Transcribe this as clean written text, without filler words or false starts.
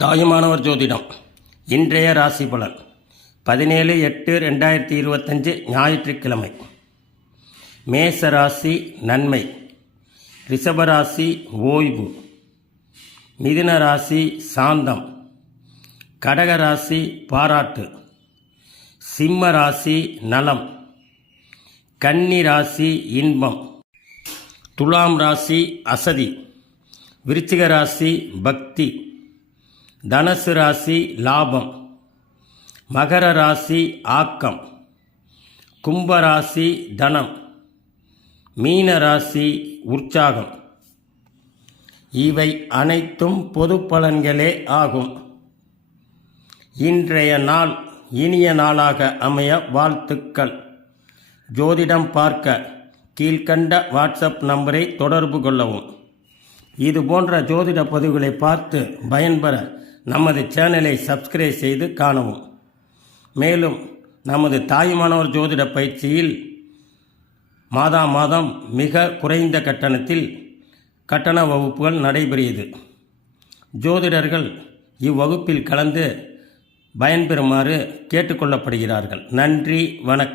தாயுமானவர் ஜோதிடம் இன்றைய ராசி பலன் 17/8/2025 ஞாயிற்றுக்கிழமை. மேச ராசி நன்மை, ரிஷபராசி ஓய்வு, மிதுன ராசி சாந்தம், கடக ராசி பாராட்டு, சிம்ம ராசி நலம், கன்னி ராசி இன்பம், துலாம் ராசி அசதி, விருச்சிக ராசி பக்தி, தனுசு ராசி லாபம், மகர ராசி ஆக்கம், கும்பராசி தனம், மீன ராசி உற்சாகம். இவை அனைத்தும் பொது பலன்களே ஆகும். இன்றைய நாள் இனிய நாளாக அமைய வாழ்த்துக்கள். ஜோதிடம் பார்க்க கீழ்கண்ட வாட்ஸ்அப் நம்பரை தொடர்பு கொள்ளவும். இது போன்ற ஜோதிட பதிவுகளை பார்த்து பயன்பெற நமது சேனலை சப்ஸ்கிரைப் செய்து காணவும். மேலும் நமது தாயுமானவர் ஜோதிட பயிற்சியில் மாதம் மிக குறைந்த கட்டணத்தில் கட்டண வகுப்புகள் நடைபெறுகிறது. ஜோதிடர்கள் இவ்வகுப்பில் கலந்து பயன்பெறுமாறு கேட்டுக்கொள்ளப்படுகிறார்கள். நன்றி, வணக்கம்.